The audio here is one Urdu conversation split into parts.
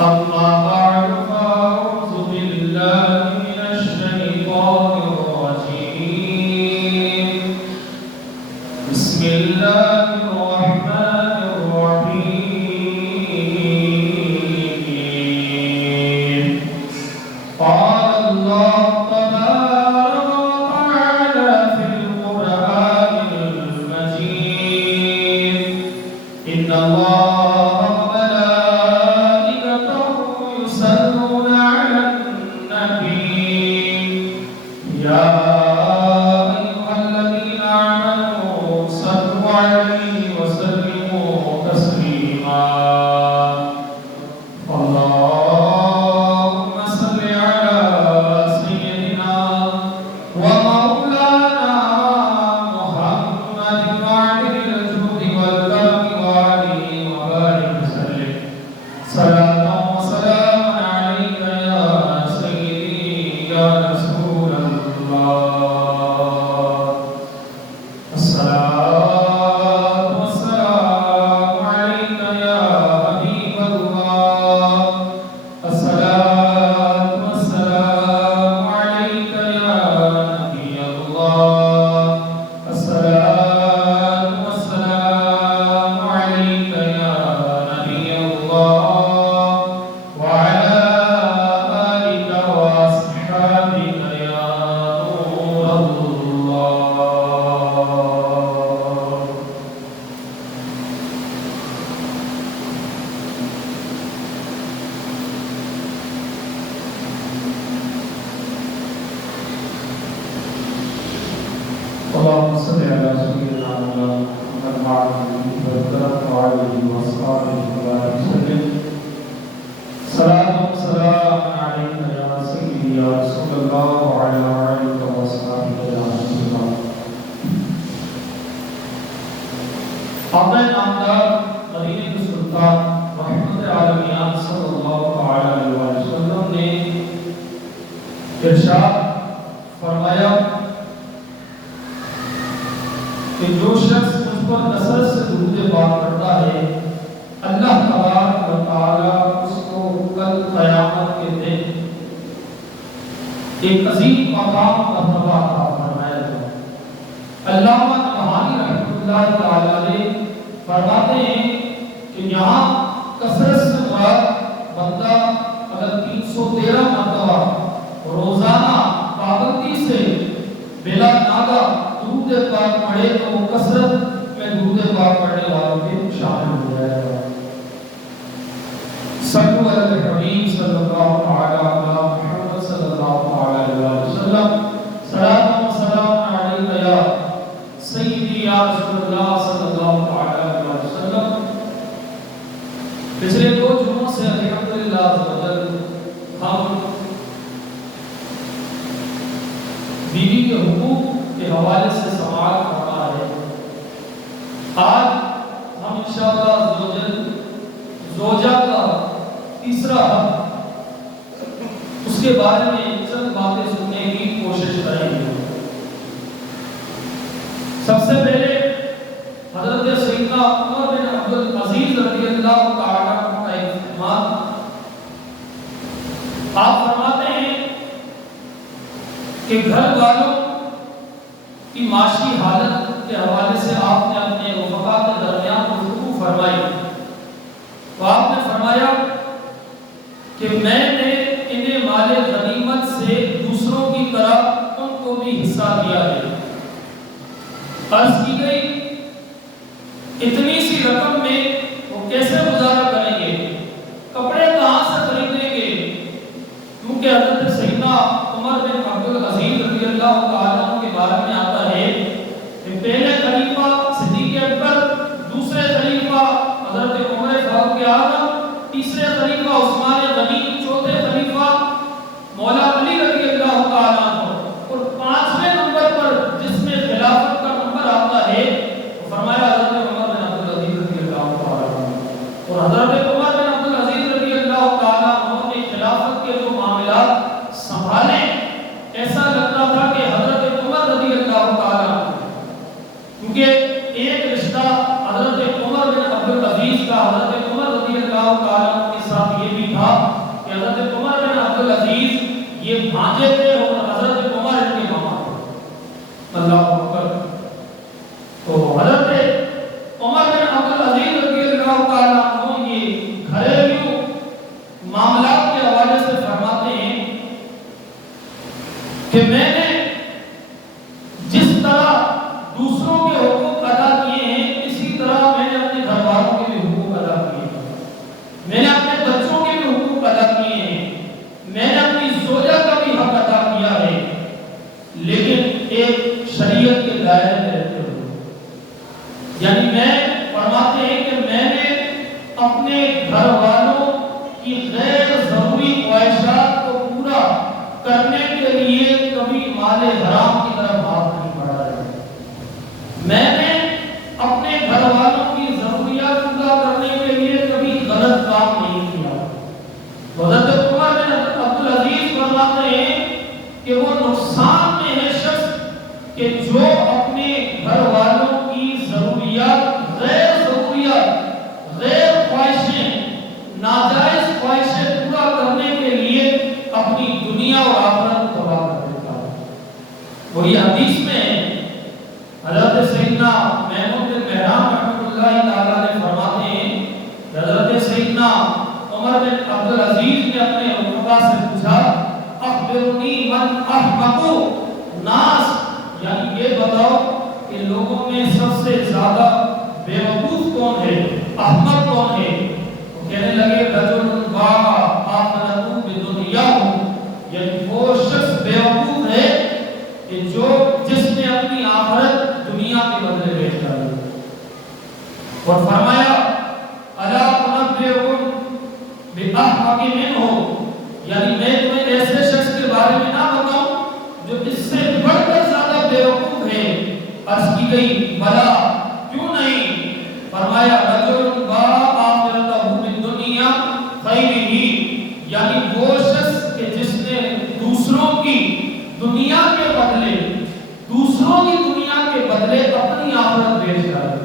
أما بعد فأعوذ بالله من الشيطان الرجيم بسم الله الرحمن الرحيم قال الله تبارك وتعالى في القرآن المجيد إن الله اللهم صل على سيدنا محمد وعلى آله وصحبه وسلم صلاة وسلام عليك يا سيدي يا رسول الله وعلى آلك وصحبه يا رسول الله. اپنے نامدار مدینے کے سلطان رحمت عالمین صلی اللہ علیہ وسلم نے ارشاد فرمایا کہ جو شخص مجھ پر کثرت سے درود پاک پڑھتا ہے اللہ تبارک و تعالی اس کو کل قیامت کے دن ایک عظیم مقام مرتبہ عطا فرمائے گا. علامہ نبہانی رحمۃ اللہ تعالی علیہ فرماتے ہیں کہ یہاں کثرت سے مراد بندہ اگر 313 مرتبہ روزانہ پابندی سے بلا ناغہ درود پاک پڑھے تو وہ کثرت میں درود پاک پڑھنے والوں کے شامل ہو جائے گا. صلو علی الحبیب صلی اللہ علیہ محمد صلی اللہ علیہ وسلم صلاۃ و سلام علیک یا سیدی یا رسول اللہ صلی اللہ علیہ وسلم. پچھلے 2 جمعوں سے الحمدللہ ہم بیوی کے حقوق کے حوالے سے سوال کرنا ہے. آج ہم انشاءاللہ زوجہ کا تیسرا حق اس کے بارے میں چند باتیں سننے کی کوشش کریں گے. سب سے پہلے حضرت سیدنا عمر بن عبدالعزیز رضی اللہ تعالیٰ عنہ کا ایک فرمان. آپ فرماتے ہیں کہ گھر والوں کی معاشی حالت کے حوالے سے آپ نے اپنے رفقا کے درمیان گفتگو فرمائی تو آپ نے فرمایا کہ میں نے انہیں مال غنیمت سے دوسروں کی طرح ان کو بھی حصہ دیا ہے. عرض کی گئی اتنی سی رقم میں وہ کیسے گزارا کریں گے, کپڑے کہاں سے خریدیں گے؟ کیونکہ حضرت سیدنا عمر بن عبدالعزیز رضی اللہ تعالیٰ عنہ کے بارے میں آتا ہے کہ پہلے خلیفہ صدیق اکبر, دوسرے خلیفہ حضرت عمر فاروق اعظم, تیسرے خلیفہ عثمان غنی, چوتھے خلیفہ مولا علی رضی اللہ تعالیٰ عنہ, اور 5ویں نمبر پر جس میں خلافت کا نمبر آتا ہے وہ فرمایا حضرت عمر بن عبدالعزیز رضی اللہ تعالیٰ عنہ. اور حضرت عمر بن عبدالعزیز رضی اللہ تعالیٰ عنہ نے خلافت کے جو معاملات سنبھالے ایسا لگتا تھا کہ حضرت عمر رضی اللہ تعالیٰ, کیونکہ ایک رشتہ حضرت عمر بن عبدالعزیز کا حضرت عمر رضی اللہ تعالیٰ کے ساتھ یہ بھی تھا عبدالعزیز یہ بھانجے تھے اور حضرت عمر ان کے ماما تھے۔ اللہ اکبر۔ تو حضرت عمر بن عبدالعزیز رضی اللہ تعالیٰ عنہ یہ گھریلو معاملات کے حوالے سے فرماتے ہیں کہ میں نے جس طرح دوسروں کے حقوق ادا کیے ہیں اسی طرح میں نے اپنے گھر والوں کے بھی حقوق ادا کیے ہیں، میں نے اپنے بچوں کے بھی حقوق ادا کیے ہیں، میں نے اپنی زوجہ کا بھی حق ادا کیا ہے، لیکن ایک شریعت کے دائرے میں رہتے ہوئے۔ یعنی میں فرماتے ہیں کہ میں نے اپنے گھر والوں کی غیر ضروری خواہشات کو پورا کرنے کے لیے کبھی مال حرام کی طرف ہاتھ نہیں بڑھایا ہے۔ میں نے اپنے گھر والوں کی ضروریات پورا کرنے کے لیے کبھی غلط کام نہیں کیا۔ حضرت عمر بن عبدالعزیز فرماتے ہیں کہ وہ نقصان میں ہے شخص کہ جو اپنے گھر والوں کی ضروریات، غیر خواہشیں، ناجائز خواہشیں پورا کرنے کے لیے اپنی دنیا اور آخرت تباہ کر دیتا ہے۔ وہی حدیث میں حضرت سیدنا محمود بن مہران رحمۃ اللہ تعالیٰ نے فرماتے ہیں کہ حضرت سیدنا عمر بن عبدالعزیز نے اپنے رفقا سے پوچھا اخبرنی من احمق ناس، یعنی یہ بتاؤ کہ لوگوں میں سب سے زیادہ بیوقوف کون ہے، احمق کون ہے؟ وہ کہنے لگے رجل باع آخرتہ بدنیا، یعنی وہ شخص بیوقوف ہے کہ جس نے اپنی آخرت دنیا کے بدلے بیچ ڈالی۔ اور فرمایا الا انبئکم باحمق منہ، یعنی میں تمہیں ایسے شخص کے بارے میں نہ بتاؤں جو اس سے بڑھ کر زیادہ بیوقوف ہے؟ عرض کی گئی بلا، کیوں نہیں؟ فرمایا رجل باع آخرتہ بالدنیا خیرہ، یعنی وہ شخص کہ جس نے دوسروں کی دنیا کے بدلے اپنی آخرت بیچ ڈالی۔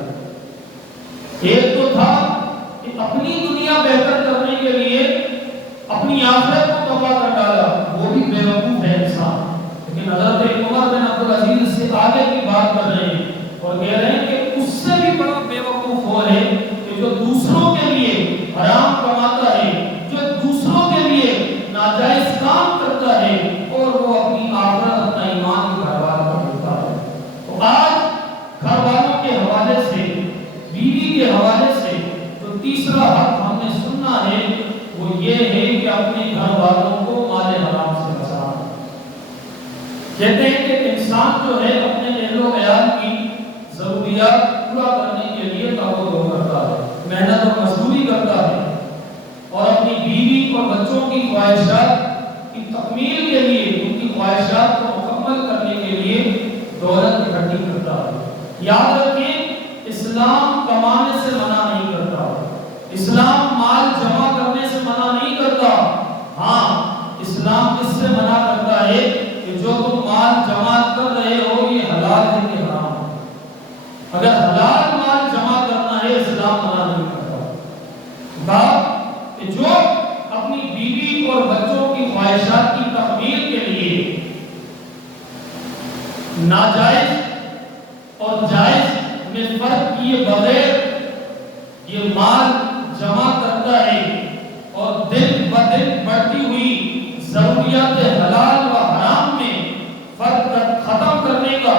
ایک تو تھا کہ اپنی دنیا بہتر کرنے کے لیے اپنی آخرت کو تباہ کر ڈالا، وہ بھی بیوقوف ہے انسان۔ لیکن حضرت عمر بن عبدالعزیز سے آگے کی بات کر رہے ہیں اور کہہ رہے ہیں کہ اس سے بھی بڑا بیوقوف وہ ہے کہ جو دوسروں کے لیے حرام کماتا ہے، جو دوسروں کے لیے ناجائز کام کرتا ہے اور وہ اپنی آخرت، اپنا ایمان کی برباد کر دیتا ہے۔ تو آج گھر والوں کے حوالے سے، بیوی کے حوالے سے جو تیسرا حق ہم نے سننا ہے وہ یہ ہے کہ اپنے گھر والوں کو مال حرام سے بچانا۔ کہتے ہیں کہ انسان جو ہے اپنے اہل و عیال کی ضروریات پورا کرنے کے لیے تعاون کرتا ہے، محنت اور مزدوری کرتا ہے، اور اپنی بیوی اور بچوں کی خواہشات کی تکمیل کے لیے، ان کی خواہشات کو مکمل کرنے کے لیے دولت اکٹھی کرتا ہے۔ یاد رکھیں اسلام کمانے سے منع نہیں کرتا، اسلام مال جمع کرنے سے منع نہیں کرتا، ہاں اسلام اس سے منع کرتا ہے کہ جو تم مال جمع کر رہے ہو یہ حلال ہے کہ حرام ہے۔ اگر حلال مال جمع کرنا ہے اسلام منع نہیں کرتا۔ بات کہ جو اپنی بیوی اور بچوں کی خواہشات کی تکمیل کے لیے ناجائز اور جائز میں فرق کیے بغیر یہ مال جمع کرتا ہے اور دن بدن بڑھتی ہوئی ضروریات حلال و حرام میں فرق ختم کرنے کا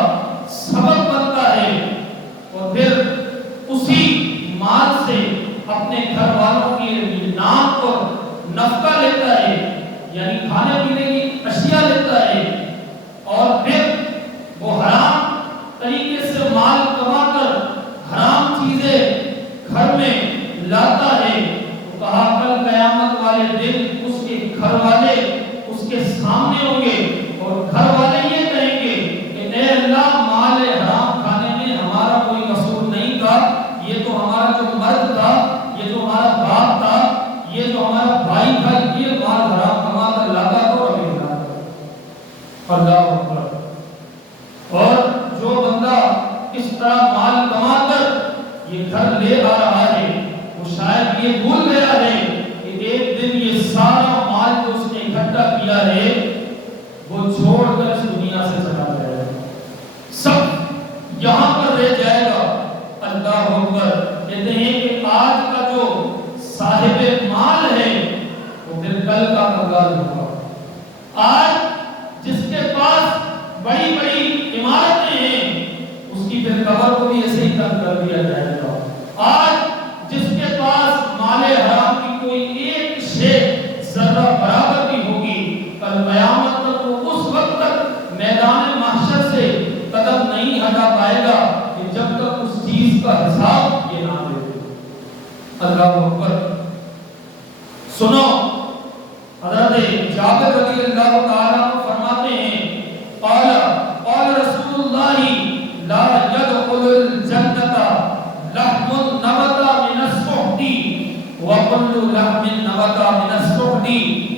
سبب بنتا ہے، اور پھر اسی مال سے اپنے گھر والوں کی نام اور نفقہ لیتا ہے، یعنی کھانے پینے کی اشیاء لیتا ہے، اور پھر وہ حرام طریقے سے مال کما کر حرام چیزیں گھر میں لاتا ہے، تو کہا کل قیامت والے دن اس کے گھر والے اس کے سامنے ہوں گے اور گھر والے یہ کہیں گے کہ اے اللہ مال حرام کھانے میں ہمارا کوئی قصور نہیں تھا، یہ تو ہمارا جو مرد تھا، یہ جو ہمارا باپ تھا، یہ جو ہمارا بھائی تھا، یہ مال حرام کما کر لاتا تو ابھی لاتا۔ اللہ اکبر۔ اور جو بندہ اس طرح مال کما کر یہ گھر لے آ رہا ہے وہ شاید یہ بھول گیا ہے کہ ایک دن یہ سارا مال جو اس نے اکٹھا قبیلہ ہے وہ چھوڑ کر اس دنیا سے چلا جائے گا، سب یہاں پر رہ جائے گا۔ اللہ اکبر۔ کہتے ہیں کہ آج کا جو صاحب مال ہے وہ پھر کل کا کنگال ہوگا۔ آج جس کے پاس بڑی بڑی عمارتیں ہیں اس کی پھر قبر کو بھی ایسے ہی تنگ کر دیا جائے گا۔ آج جس کے پاس مال حرام کی کوئی ایک شے ذرہ برابر بھی ہوگی، کل قیامت تک وہ اس وقت تک میدان محشر سے قدم نہیں ہٹا پائے گا کہ جب تک اس چیز کا حساب یہ نہ دے۔ اللہ اکبر۔ سنو، حضرت جابر رضی اللہ تعالیٰ عنہ فرماتے ہیں قال رسول اللہ لا يدخل الجنة لحم نبت من السحت وكل لحم نبت من السحت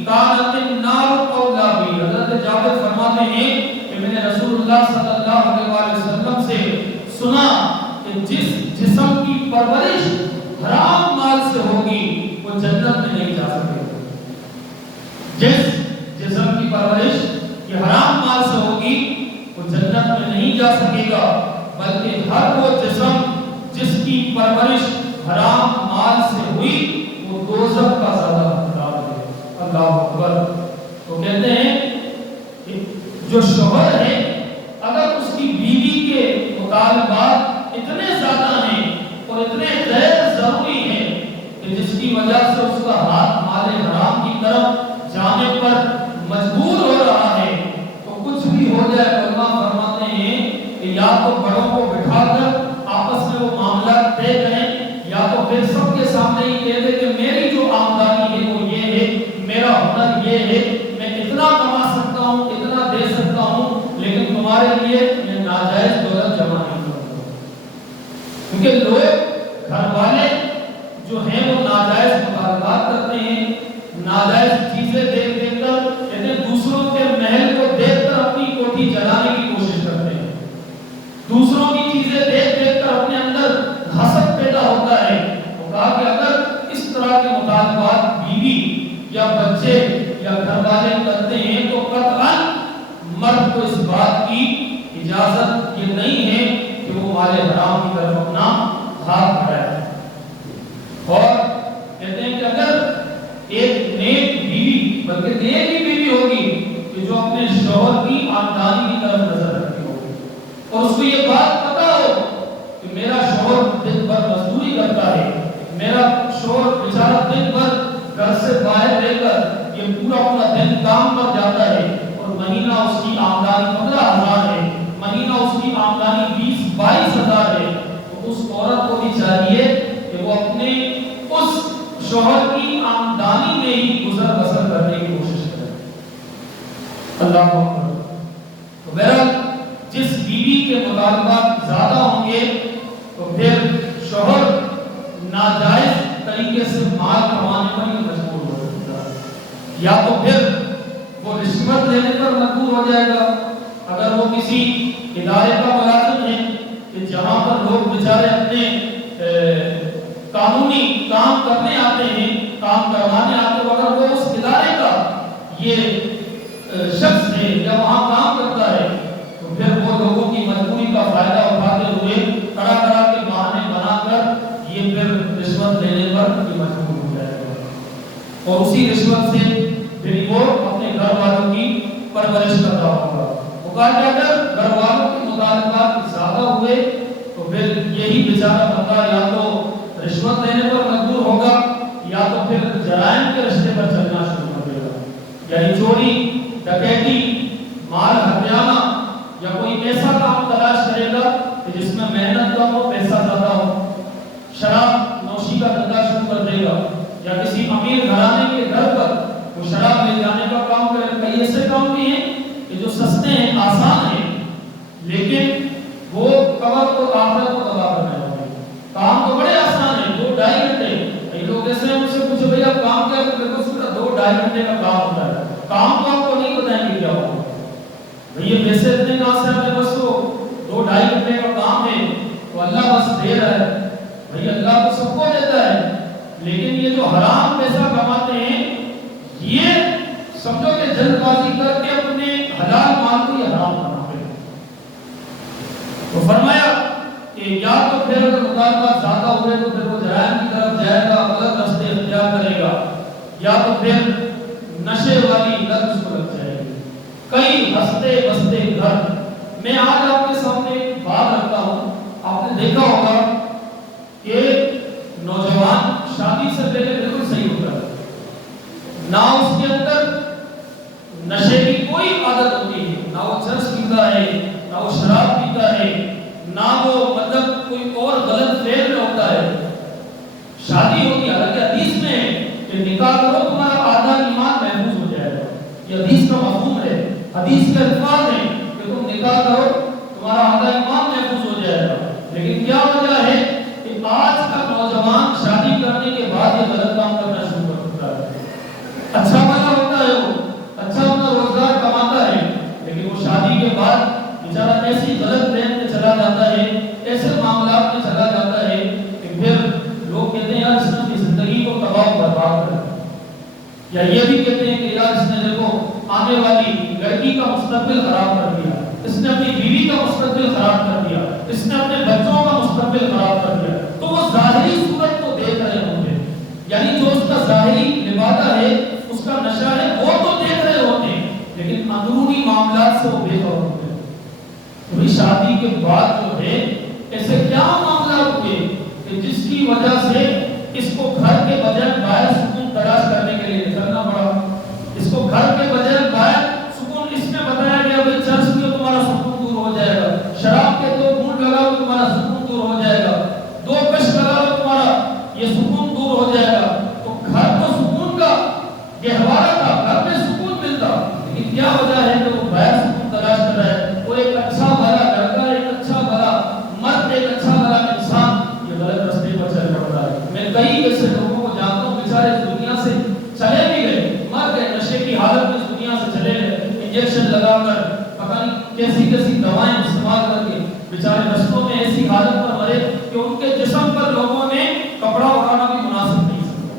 كانت النار أولى به۔ حضرت جابر فرماتے ہیں کہ میں نے رسول اللہ صلی اللہ علیہ وسلم سے سنا کہ جس جسم کی پرورش حرام مال سے ہوگی وہ جنت میں نہیں جا سکے گا۔ جس جسم کی پرورش یہ حرام مال سے ہوگی وہ جنت میں نہیں جا سکے گا، بلکہ ہر وہ جسم جس کی پرورش حرام مال سے ہوئی وہ دوزخ کا زیادہ حقدار ہے۔ اللہ اکبر۔ تو کہتے ہیں کہ جو شوہر ہے اگر اس کی بیوی کے مطالبات اتنے زیادہ ہیں اور اتنے غیر ضروری ہیں کہ جس کی وجہ سے اس کا ہاتھ مال حرام کی طرف جانے پر مجبور ہو رہا ہے، تو کچھ بھی ہو جائے علماء فرماتے ہیں کہ یا تو بڑوں کو بٹھا کر آپس میں وہ معاملہ طے کریں، یا تو پھر سب کے سامنے ہی کہہ دے کہ میری جو آمدنی ہے وہ یہ ہے، میرا ہنر یہ ہے، میں اتنا کما سکتا ہوں، اتنا دے سکتا ہوں، لیکن تمہارے لیے میں ناجائز دولت جمع نہیں کروں گا۔ کیونکہ لوگ گھر والے جو ہیں وہ ناجائز مطالبات کرتے ہیں، ناجائز چیزیں دیکھ دیکھ کر، یعنی دوسروں کے محل کو دیکھ کر اپنی کوٹھی جلانے کی کوشش کرتے ہیں، دوسروں کی چیزیں دیکھ دیکھ کر اپنے اندر حسد پیدا ہوتا ہے۔ وہ کہا کہ اگر اس طرح کے مطالبات بیوی یا بچے یا گھر والے کرتے ہیں تو قطعاً مرد کو اس بات کی اجازت یہ نہیں ہے کہ وہ مال حرام کی طرف اپنا ہاتھ بڑھائے۔ اور کہتے ہیں کہ اگر ایک نیک بیوی، بلکہ نیک ہی بیوی ہوگی کہ جو اپنے شوہر کی آمدنی کی طرف نظر رکھتی ہوگی اور اس کو یہ بات پتہ ہو کہ میرا شوہر دن بھر مزدوری کرتا ہے، میرا شوہر بیچارہ دن بھر گھر سے باہر رہ کر یہ پورا دن کام پر جاتا ہے اور مہینہ اس کی آمدنی 15,000 ہے، مہینہ اس کی آمدنی 20-22 ہزار ہے، تو اس عورت کو بھی چاہیے کہ وہ اپنے اس شوہر کی آمدنی میں ہی گزر بسر کرنے کی کوشش کرے۔ اللہ اکبر۔ تو بہرحال جس بیوی کے مطالبات زیادہ ہوں گے تو پھر شوہر ناجائز طریقے سے مال کمانے پر ہی مجبور ہو سکتا ہے، یا تو پھر وہ رشوت لینے پر مجبور ہو جائے گا۔ اگر وہ کسی ادارے کا ملازم ہے کہ جہاں پر لوگ بیچارے اپنے قانونی کام کرنے آتے ہیں، کام کروانے آتے ہیں، اگر وہ اس ادارے کا یہ شخص ہے یا وہاں کام کرتا ہے تو پھر وہ لوگوں کی مجبوری کا فائدہ اٹھاتے ہوئے طرح طرح کے بہانے بنا کر یہ پھر رشوت لینے پر مجبور ہو جائے گا، اور اسی رشوت سے پھر وہ اپنے گھر والوں کی پرورش کر رہا ہوگا۔ وہ کہا کہ اگر گھر والوں کے مطالبات زیادہ ہوئے تو پھر یہی بیچارہ بندہ یا تو رشوت لینے پر مجبور ہوگا یا تو پھر جرائم کے رشتے پر چلنا شروع کر دے گا، یعنی چوری، ڈکیتی، مال ہتھیانا، یا کوئی ایسا کام تلاش کرے گا کہ جس میں محنت کم ہو، پیسہ زیادہ ہو، شراب نوشی کا دھندا شروع کر دے گا، یا کسی امیر گھرانے کے گھر پر وہ شراب لے جانے کا کام کرے۔ کئی ایسے کام بھی ہیں کہ جو سستے ہیں، آسان ہیں، لیکن وہ قبر کو آخرت کو تباہ کرنے والے ہیں۔ کام تو بڑے آسان ہیں، 2-2.5 گھنٹے۔ کئی لوگ ایسے ہیں، مجھ سے پوچھو بھئی آپ کام کیا کرتے ہیں؟ صرف 2-2.5 گھنٹے کا کام ہوتا ہے۔ کام تو آپ کو نہیں بتائیں گے کیا ہوگا، بھئی یہ پیسے اتنے کہاں سے آپ نے، بس وہ 2-2.5 گھنٹے کا کام ہے تو اللہ بس دے رہا ہے، بھئی اللہ تو سب کو دیتا ہے، لیکن یہ جو حرام پیسہ کماتے ہیں یہ سمجھو کہ جنت بازی کر کے اپنے حلال مال کو یہ حرام بنا دے. تو فرمایا کہ یا تو پھر اگر مطالبات زیادہ ہوئے تو پھر وہ جرائم کی طرف جائے گا, غلط راستے اختیار کرے گا, یا تو پھر نشے والی لت اس کو لگ جائے گی. کئی ہستے بستے گھر. میں آج آپ کے سامنے ایک بات رکھتا ہوں. آپ نے دیکھا ہوگا کہ نوجوان شادی سے پہلے بالکل صحیح ہوتا ہے, نہ اس کے اندر نشے کی کوئی عادت ہوتی ہے, نہ وہ چرس پیتا ہے, نہ وہ شراب پیتا ہے, نہ وہ مطلب کوئی اور غلط فعل میں ہوتا ہے. شادی ہوتی ہے, حالانکہ حدیث میں ہے کہ نکاح کرو تمہارا آدھا ایمان محفوظ ہو جائے گا. یہ حدیث کا مفہوم ہے, حدیث کے الفاظ ہیں کہ تم نکاح کرو تمہارا آدھا ایمان محفوظ ہو جائے گا. لیکن کیا وجہ ہے کہ آج کا نوجوان شادی کرنے کے بعد یہ غلط کام کرنا شروع کر دیتا ہے. اچھا بھلا ہوتا ہے, وہ اچھا اپنا روزگار کماتا ہے, لیکن وہ شادی کے بعد بیچارہ ایسی غلط لین میں چلا جاتا ہے, ایسے معاملات میں چلا جاتا ہے کہ پھر لوگ کہتے ہیں یار اس نے اپنی زندگی کو تباہ و برباد کر دیا. یا یہ بھی کہتے ہیں کہ یار اس نے دیکھو آنے والی لڑکی کا مستقبل خراب کر دیا, اس نے اپنی بیوی کا مستقبل خراب کر دیا, اس نے اپنے بچوں کا مستقبل خراب کر دیا. تو وہ ظاہری صورت کو دیکھ رہے ہوں گے, یعنی جو اس کا ظاہری لبادہ ہے, اس کا نشہ ہے, وہ تو دیکھ رہے ہوتے ہیں, لیکن اندرونی معاملات سے وہ بے خبر ہوتے ہیں. تو شادی کے بعد جو ہے ایسے کیا معاملات ہوئے کہ جس کی وجہ سے اس کو گھر کے بجائے باہر سکون تلاش کرنے کے لیے نکلنا پڑا. اس کو گھر کے بجائے باہر سکون, اس میں بتایا گیا بھائی چرس پیو تمہارا سکون دور ہو جائے گا, شراب کے 2 گھونٹ لگاؤ تمہارا سکون دور ہو جائے گا, 2 کش لگاؤ تمہارا یہ سکون دور ہو جائے گا. تو گھر تو سکون کا گہوارہ تھا, گھر میں سکون ملتا, لیکن کیا وجہ ہے کہ وہ باہر سکون تلاش کر رہا ہے. وہ ایک اچھا بھلا لڑکا, ایک اچھا بھلا مرد, ایک اچھا بھلا انسان یہ غلط راستے پر چل پڑتا ہے. میں کئی ایسے لوگوں کو جانتا ہوں بیچارے دنیا سے چلے بھی گئے, مر گئے, نشے کی حالت میں دنیا سے چلے گئے, انجیکشن لگا کر پتہ نہیں کیسی کیسی دوائیں استعمال کر کے بیچارے رستوں میں ایسی حالت پر مرے کہ ان کے جسم پر لوگوں نے کپڑا اڑانا بھی مناسب نہیں سمجھا.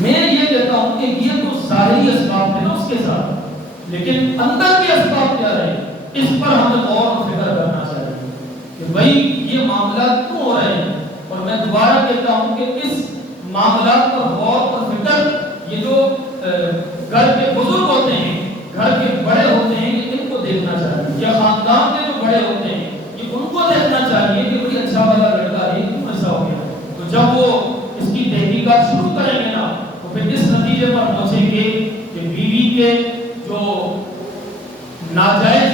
میں یہ کہتا ہوں کہ یہ تو ظاہری اسباب تھے نا اس کے ساتھ, لیکن اندر کے اسباب کیا رہے, اس پر ہمیں غور و فکر کرنا چاہیے کہ بھائی یہ معاملات کیوں ہو رہے ہیں. اور میں دوبارہ کہتا ہوں کہ اس معاملات پر غور اور فکر یہ جو گھر کے بزرگ ہوتے ہیں, گھر کے بڑے ہوتے ہیں, ان کو دیکھنا چاہیے, یا خاندان کے جو بڑے ہوتے ہیں یہ ان کو دیکھنا چاہیے کہ کوئی اچھا والا لڑکا ہے, کیوں ایسا ہو گیا. تو جب وہ اس کی تحقیقات شروع کریں گے نا, تو پھر اس نتیجے پر پہنچیں گے کہ بیوی کے جو ناجائز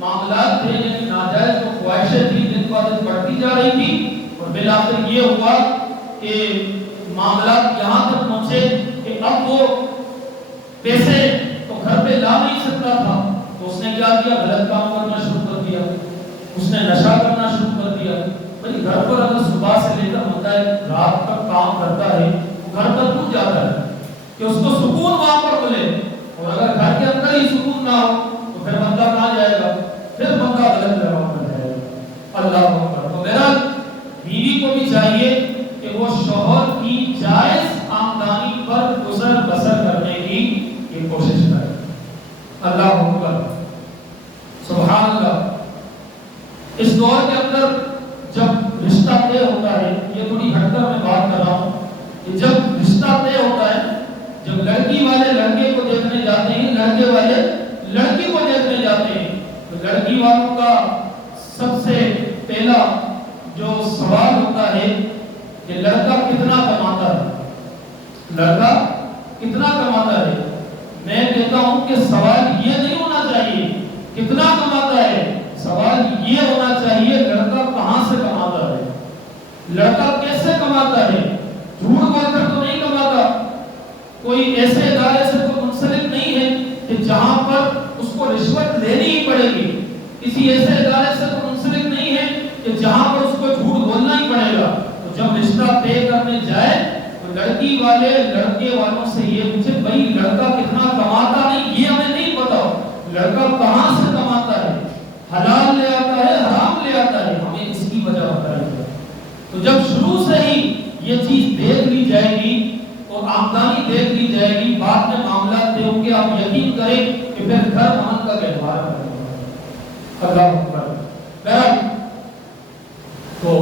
معاملات تھے, یعنی ناجائز جو خواہشیں تھیں جن کو عادت بڑھتی جا رہی تھی, اور بالآخر یہ ہوا کہ معاملات یہاں تک پہنچے کہ اب وہ پیسے تو گھر پہ لا نہیں سکتا تھا, تو اس نے کیا کیا, غلط کام کرنا شروع کر دیا, اس نے نشہ کرنا شروع کر دیا. بھائی گھر پر اگر صبح سے لے کر ہوتا ہے رات تک کام کرتا ہے, وہ گھر پر کیوں جاتا ہے کہ اس کو سکون وہاں پر ملے, اور اگر گھر کے اندر ہی سکون نہ ہو تو پھر بندہ کہاں جائے گا, پھر بندہ غلط جگہ پر جائے گا. اللہ اکبر. تو میرا بیوی کو بھی چاہیے کہ وہ شوہر کی جائز آمدنی پر گزر بسر کرنے کی یہ کوشش کرے. اللہ اکبر, سبحان اللہ. اس دور کے اندر جب رشتہ طے ہوتا ہے, یہ تھوڑی ہٹ کر میں بات کر رہا ہوں, کہ جب رشتہ طے ہوتا ہے, جب لڑکی والے لڑکے کو دیکھنے جاتے ہیں, لڑکے والے لڑکی کو دیکھنے جاتے ہیں, تو لڑکی والوں کا سب سے پہلا جو سوال ہوتا ہے کہ لڑکا کتنا کماتا ہے, لڑکا کتنا کماتا ہے. میں کہتا ہوں کہ سوال یہ نہیں ہونا چاہیے کتنا کماتا ہے, سوال یہ ہونا چاہیے لڑکا کہاں سے کماتا ہے, لڑکا کیسے کماتا ہے. جھوٹ بول کر تو نہیں کماتا, کوئی ایسے ادارے سے تو منسلک نہیں ہے کہ جہاں پر اس کو رشوت لینی ہی پڑے گی, کسی ایسے ادارے سے تو منسلک نہیں ہے کہ جہاں پر اس کو جھوٹ بولنا ہی پڑے گا. تو جب رشتہ طے کرنے جائے تو لڑکی والے لڑکے والوں سے یہ پوچھے بھائی لڑکا کتنا کماتا, نہیں یہ ہمیں نہیں پتا, لڑکا کہاں سے کماتا ہے, حلال لے آتا ہے حرام لے آتا ہے, ہمیں اس کی وجہ بتائیے. تو جب شروع سے ہی یہ چیز دیکھ لی جائے گی اور خاندانی دیکھ لی جائے گی، بعد میں معاملات دے ہوں گے، آپ یقین کریں کہ پھر گھر امن کا گہوارہ ہے۔ اللہ اکبر۔ بہرحال تو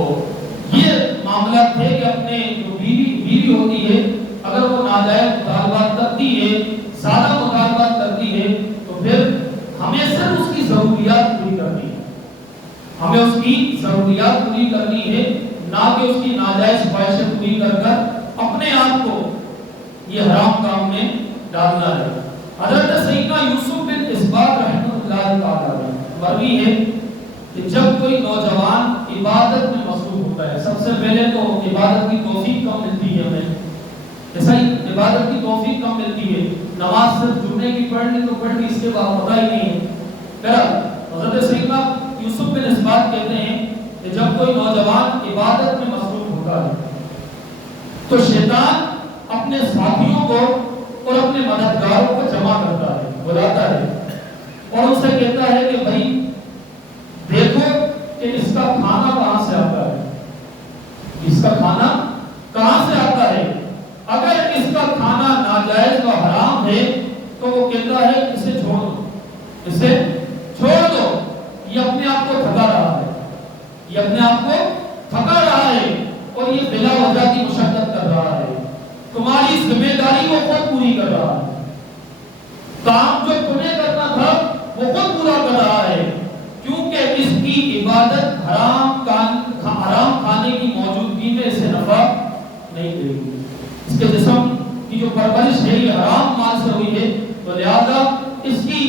یہ معاملات تھے کہ اپنے جو بیوی ہوتی ہے اگر وہ ناجائز مطالبات کرتی ہے، زیادہ مطالبات کرتی ہے، تو پھر ہمیں صرف اس کی ضروریات پوری کرنی ہے، ہمیں اس کی ضروریات پوری کرنی ہے، نہ کہ اس کی ناجائز خواہشیں پوری کر کر اپنے آپ کو یہ حرام کام میں ڈالنا ہے۔ حضرت سیدنا یوسف بن اسباط رحمۃ اللہ تعالی مروی ہے کہ جب کوئی نوجوان عبادت میں مصروف ہوتا ہے، سب سے پہلے تو عبادت کی توفیق کم ملتی ہے ہمیں، ایسا ہی عبادت کی توفیق کم ملتی ہے، نماز صرف جمعے کی پڑھنی تو پڑھنی، اس کے بعد پتہ ہی نہیں ہے۔ پھر حضرت سیدنا یوسف بن اسباط کہتے ہیں کہ جب کوئی نوجوان عبادت میں مصروف ہوتا ہے تو شیطان اپنے ساتھیوں کو اور اپنے مددگاروں کو جمع کرتا ہے، بلاتا ہے اور ان سے کہتا ہے کہ بھائی دیکھو کہ اس کا کھانا کہاں سے آتا ہے، اس کا کھانا کہاں سے آتا ہے، اگر اس کا کھانا ناجائز و حرام ہے تو وہ کہتا ہے اسے چھوڑ دو، اسے چھوڑ دو، یہ اپنے آپ کو تھکا رہا ہے، یہ اپنے آپ کو تھکا رہا ہے اور یہ بلا وجہ کی مشقت کر رہا ہے، تمہاری ذمہ داری کو خود پوری کر رہا ہے، کام جو تمہیں کرنا تھا وہ خود پورا کر رہا ہے، کیونکہ اس کی عبادت حرام کھانے کی موجودگی میں اسے نفع نہیں دے گی، اس کے جسم کی جو پرورش ہے یہ حرام مال سے ہوئی ہے، تو لہذا اس کی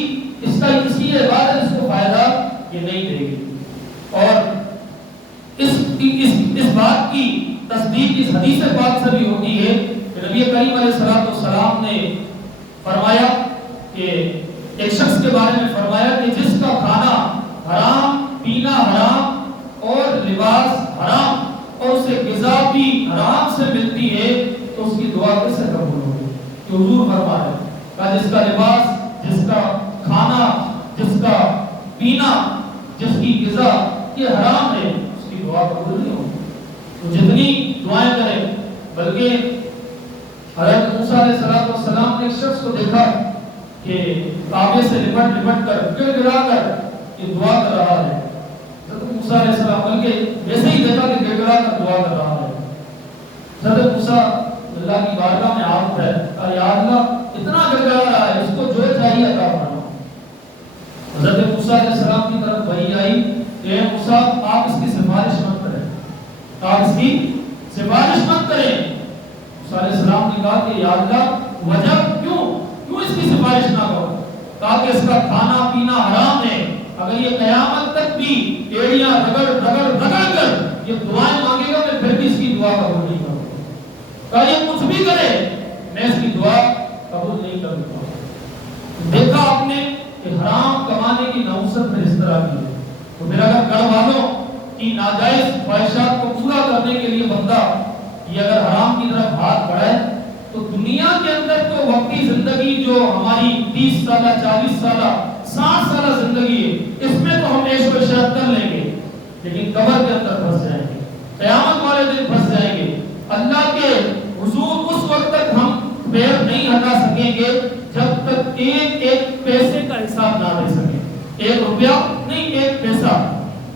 عبادت اس کو فائدہ یہ نہیں دے گی۔ اور اس بات کی تصدیق اس حدیث پاک سے بھی ہوتی ہے کہ نبی کریم علیہ السلام نے فرمایا کہ ایک شخص کے بارے میں فرمایا کہ جس کا کھانا حرام، پینا حرام اور لباس حرام اور اسے غذا بھی حرام سے ملتی ہے تو اس کی دعا کیسے قبول ہوگی؟ کہ حضور فرمایا کہ جس کا لباس، جس کا کھانا، جس کا پینا، جس کی غذا یہ حرام ہے اس کی دعا قبول نہیں ہوگی۔ تو جتنی دعائیں کریں، بلکہ حضرت موسیٰ علیہ السلام نے ایک شخص کو دیکھا کہ کعبے سے لپٹ کر گر گرا کر یہ دعا کر رہا ہے، حضرت موسیٰ علیہ السلام بلکہ ویسے ہی دیکھا کہ گر گرا کر دعا کر رہا ہے، حضرت موسیٰ اللہ کی بارگاہ میں عارف ہے کہ یا اللہ اتنا گر گرا رہا ہے، اس کو جو چاہیے عطا فرما۔ حضرت موسیٰ علیہ السلام کی طرف وحی آئی کہ اے موسیٰ آپ اس کی سفارش مت کریں، آپ اس کی سفارش مت کریں۔ موسیٰ علیہ السلام نے کہا کہ یا اللہ وجہ کیوں اس کی سفارش نہ کرو؟ کہا کہ اس کا کھانا پینا حرام ہے، اگر یہ قیامت تک بھی ایڑیاں رگڑ کر یہ دعائیں مانگے گا میں پھر بھی اس کی دعا قبول نہیں کروں گا۔ کہا یہ کچھ بھی کرے میں اس کی دعا قبول نہیں کروں گا۔ دیکھا آپ نے کہ حرام کمانے کی نحوست میں اس طرح کی ہے، تو پھر اگر گھر والوں کی ناجائز خواہشات کو پورا کرنے کے لیے بندہ یہ اگر حرام کی طرف ہاتھ بڑھائے تو دنیا کے اندر تو وقتی زندگی جو ہماری 30 سالہ 40 سالہ 60 سالہ زندگی ہے اس میں تو ہم عیش و عشرت کر لیں گے، لیکن قبر کے اندر پھنس جائیں گے، قیامت والے دن پھنس جائیں گے، اللہ کے حضور اس وقت تک ہم پیر نہیں ہٹا سکیں گے جب تک ایک پیسے کا حساب نہ دے سکیں، 1 روپیہ نہیں 1 پیسہ،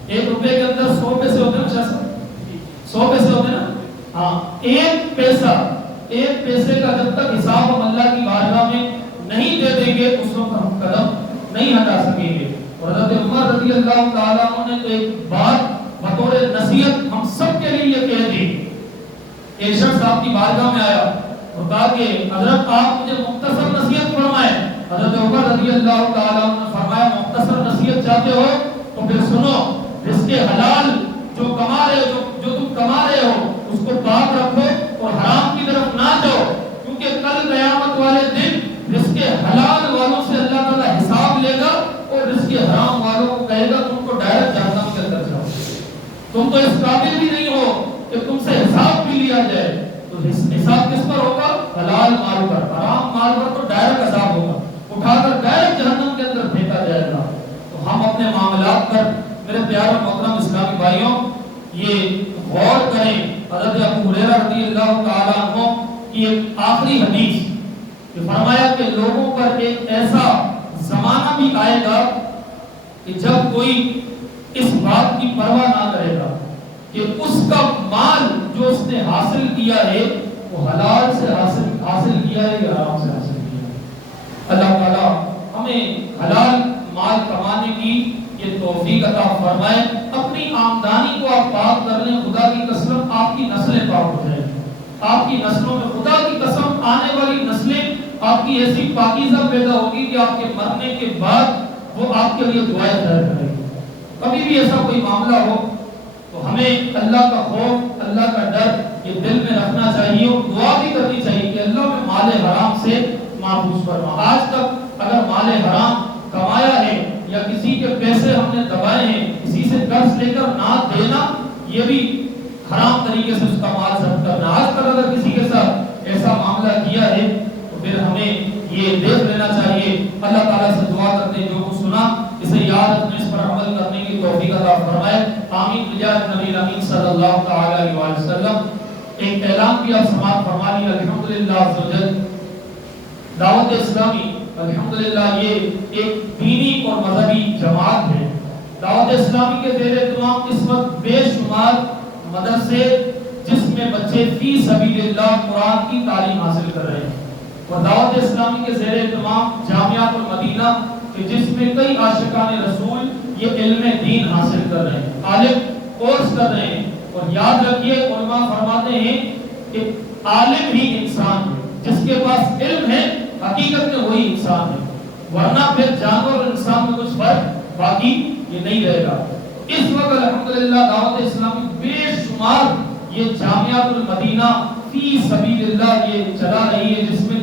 1 روپے کے اندر 100 پیسے ہوتے ہیں نا، 100 پیسے ہوتے ہیں نا، ہاں 1 پیسے کا جب تک حساب ہم اللہ کی بارگاہ میں نہیں دے دیں گے اس وقت ہم قدم نہیں ہٹا سکیں گے۔ اور حضرت عمر رضی اللہ تعالیٰ عنہ نے تو ایک بات بطور نصیحت ہم سب کے لیے یہ کہہ دی، ایک شخص آپ کی بارگاہ میں آیا اور کہا کہ حضرت آپ مجھے مختصر نصیحت فرمائیں۔ حضرت عمر رضی اللہ تعالیٰ عنہ نے فرمایا مختصر نصیحت چاہتے ہو تو پھر سنو، رزق حلال جو کما رہے ہو، جو تم کما رہے ہو اس کو پاک رکھو اور حرام کی طرف نہ جاؤ، کیونکہ کل قیامت والے دن رزق حلال والوں سے اللہ تعالیٰ حساب لے گا اور رزق حرام والوں کو کہے گا تم کو ڈائریکٹ جہنم کے اندر جاؤ، تم تو اس قابل بھی نہیں ہو کہ تم سے حساب بھی لیا جائے۔ تو حساب کس پر ہوگا؟ حلال مال پر، حرام مال پر تو ڈائریکٹ عذاب ہوگا، اٹھا کر ڈائریکٹ جہنم کے اندر پھینکا جائے گا۔ تو ہم اپنے معاملات پر میرے پیارے محترم اسلامی بھائیوں یہ غور کریں۔ حضرت ابو ہریرہ رضی اللہ تعالیٰ عنہ کی ایک آخری حدیث کہ فرمایا کہ لوگوں پر ایک ایسا زمانہ بھی آئے گا کہ جب کوئی اس بات کی پرواہ نہ کرے گا کہ اس کا مال جو اس نے حاصل کیا ہے وہ حلال سے حاصل کیا ہے یا حرام سے حاصل کیا ہے۔ اللہ تعالیٰ ہمیں حلال مال کمانے کی یہ توفیق عطا فرمائے۔ اپنی آمدنی کو آپ پاک کر لیں، خدا کی قسم آپ کی نسلیں پاک ہو جائیں، آپ کی نسلوں میں خدا کی قسم آنے والی نسلیں آپ کی ایسی پاکیزہ پیدا ہوگی کہ آپ کے مرنے کے بعد وہ آپ کے لیے دعائیں خیر کرے گی۔ کبھی بھی ایسا کوئی معاملہ ہو تو ہمیں اللہ کا خوف، اللہ کا ڈر یہ دل میں رکھنا چاہیے اور دعا بھی کرنی چاہیے کہ اللہ میں مال حرام سے محفوظ فرما۔ آج تک اگر مال حرام کمایا ہے یا کسی کے پیسے ہم نے دبائے ہیں، کسی سے قرض لے کر نہ دینا، یہ بھی حرام طریقے سے اس کا مال ضبط کرنا۔ آج تک اگر کسی کے ساتھ ایسا معاملہ کیا ہے تو پھر ہمیں یہ دیکھ لینا چاہیے۔ اللہ تعالیٰ سے دعا کرتے ہیں جو کچھ سنا اسے یاد رکھنے، اس پر عمل کرنے کی توفیق عطا فرمائے۔ آمین بجاہ نبی امین صلی اللہ تعالی علیہ وسلم۔ ایک اعلان بھی آپ سماعت فرما لیے۔ الحمدللہ عز و جل دعوت اسلامی الحمدللہ یہ ایک دینی اور مذہبی جماعت ہے۔ دعوت اسلامی کے زیر اہتمام اس وقت بے شمار مدرسے جس میں بچے فی سبیل اللہ قرآن کی تعلیم حاصل کر رہے ہیں، اور دعوت اسلامی کے زیر اہتمام جامعۃ المدینہ کہ جس میں کئی عاشقان رسول یہ علم دین حاصل کر رہے ہیں، عالم کورس کر رہے ہیں۔ اور یاد رکھیے علماء فرماتے ہیں کہ عالم ہی انسان ہے، جس کے پاس علم ہے حقیقت میں وہی انسان ہے، ورنہ پھر جانور اور انسان میں کچھ فرق باقی یہ نہیں رہے گا۔ اس وقت الحمدللہ دعوت اسلامی بے شمار یہ جامعۃ المدینہ فی سبیل اللہ یہ چلا رہی ہے، جس میں